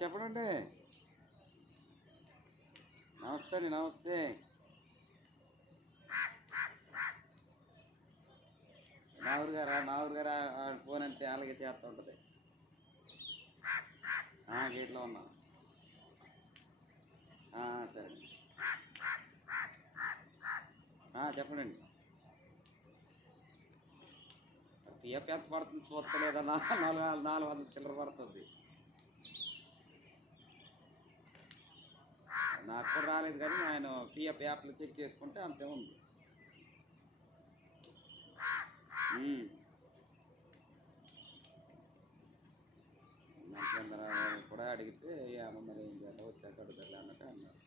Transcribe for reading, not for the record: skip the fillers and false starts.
చెప్పండి. నమస్తే అండి, నమస్తే. మా ఊరు గారా ఫోన్ అంటే అలాగే చేస్తూ ఉంటుంది. గేట్లో ఉన్నా. సరే. చెప్పండి. పిఎఫ్ ఎంత పడుతుంది చూస్తలేదా? 400 చిల్లర పడుతుంది. నాకు కూడా రాలేదు, కానీ నేను పిఎఫ్ యాప్లో చెక్ చేసుకుంటే అంతే ఉంది. మంచిగా కూడా అడిగితే మరి ఏం చేయాలో వచ్చాక అడుగుతారు అన్నట్టు అన్నారు.